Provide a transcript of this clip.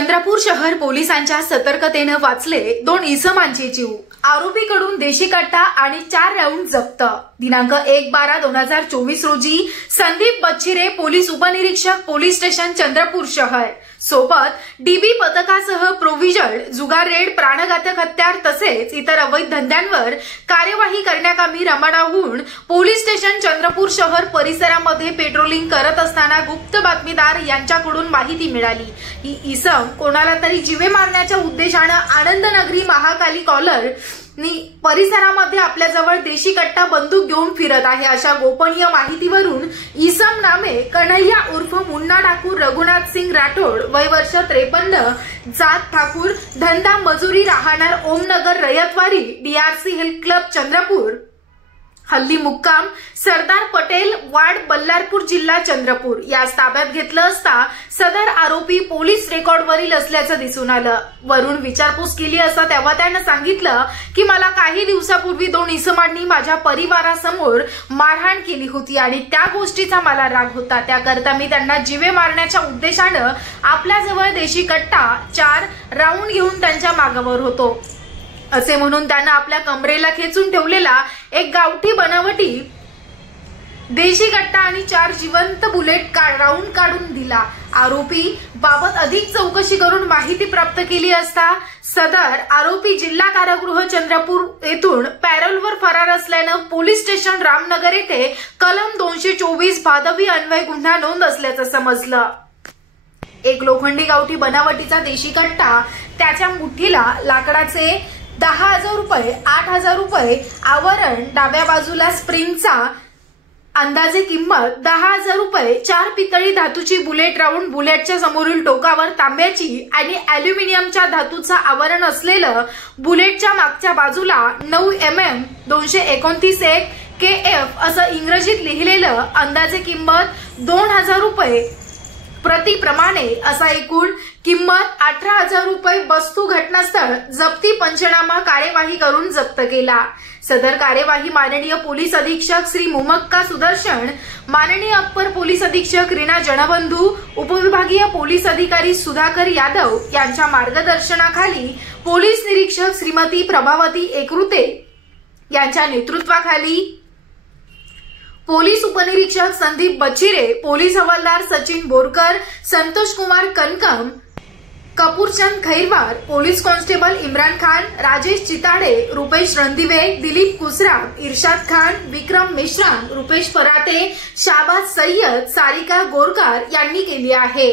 चंद्रपूर शहर पोलिसांच्या सतर्कतेने वाचले 2 इसमांचे जीव। आरोपीकडून देशी कट्टा आणि 4 राऊंड जप्त। दिनांक 1/12/2024 रोजी संदीप बच्चिरे पोलीस उपनिरीक्षक पोलीस स्टेशन चंद्रपूर शहर सोबत डीबी पथकासह प्रोव्हिजन जुगार रेड प्राणघातक हत्यार तसेच इतर अवैध धंद्यांवर कार्यवाही करण्याकामी रवाना होऊन पोलीस स्टेशन चंद्रपूर शहर परिसरामध्ये पेट्रोलिंग करत असताना गुप्त बातमीदार यांच्याकडून माहिती मिळाली की इसम कोणाला तरी जीवे मारण्याच्या उद्देशाने आनंदनगरी महाकाली कॉलर परिसरामध्ये आपल्याजवळ देशी कट्टा बंदूक घेऊन फिरत आहे। अशा गोपनीय माहितीवरून इसम नामे कन्हैया उर्फ मुन्ना ठाकूर रघुनाथ सिंग राठोड वय वर्ष 53 जात ठाकूर धंदा मजुरी राहणार Omnagar Rayatwari DRC health club Chandrapur हल्ली मुक्काम सरदार पटेल वार्ड बल्लारपूर जिल्हा चंद्रपूर यास ताब्यात घेतलं असता सदर आरोपी पोलीस रेकॉर्डवरील असल्याचं दिसून आलं। वरून विचारपूस केली असता तेव्हा त्यानं सांगितलं की मला काही दिवसापूर्वी 2 इसमांनी माझ्या परिवारासमोर मारहाण केली होती आणि त्या गोष्टीचा मला राग होता। त्याकरता मी त्यांना जीवे मारण्याच्या उद्देशाने आपल्याजवळ देशी कट्टा 4 राऊंड घेऊन त्यांच्या मागावर होतो असे म्हणून त्यानं आपल्या कमरेला खेचून ठेवलेला एक गावठी बनावटी देशी कट्टा आणि 4 जिवंत बुलेट राऊंड काढून दिला। आरोपी बाबत अधिक चौकशी करून माहिती प्राप्त केली असता सदर आरोपी जिल्हा कारागृह चंद्रपूर येथून पॅरोलवर फरार असल्याने पोलीस स्टेशन रामनगर येथे कलम 224 भादवी अन्वय गुन्हा नोंद असल्याचं समजलं। एक लोखंडी गावठी बनावटीचा देशी कट्टा, त्याच्या मुठीला लाकडाचे 10,000 रुपये, 8,000 रुपये आवरण, डाव्या बाजूला स्प्रिंगचा अंदाजे किंमत 10,000 रुपये, 4 पितळी धातूची बुलेट राऊंड, बुलेटच्या समोरील टोकावर तांब्याची आणि अॅल्युमिनियमच्या धातूचा आवरण असलेलं, बुलेटच्या मागच्या बाजूला 9 mm 229 KF असं इंग्रजीत लिहिलेलं, अंदाजे किंमत 2,000 रुपये प्रतिप्रमाणे असा एकूण किंमत 18,000 रुपये वस्तू घटनास्थळ जप्ती पंचनामा कार्यवाही करून जप्त केला। सदर कार्यवाही माननीय पोलीस अधीक्षक श्री मुमक्का सुदर्शन, माननीय अप्पर पोलीस अधीक्षक रीना जनबंधू, उपविभागीय पोलीस अधिकारी सुधाकर यादव यांच्या मार्गदर्शनाखाली पोलीस निरीक्षक श्रीमती प्रभावती एकरुते यांच्या नेतृत्वाखाली पोलीस उपनिरीक्षक संदीप बच्चिरे, पोलीस हवालदार सचिन बोरकर, संतोष कुमार कनकम, कपूरचंद खैरवार, पोलीस कॉन्स्टेबल इम्रान खान, राजेश चिताडे, रुपेश रणदिवे, दिलीप कुसरा, इर्शाद खान, विक्रम मेश्राम, रुपेश पराते, शाहबाज सय्यद, सारिका गोरकार यांनी केली आहे।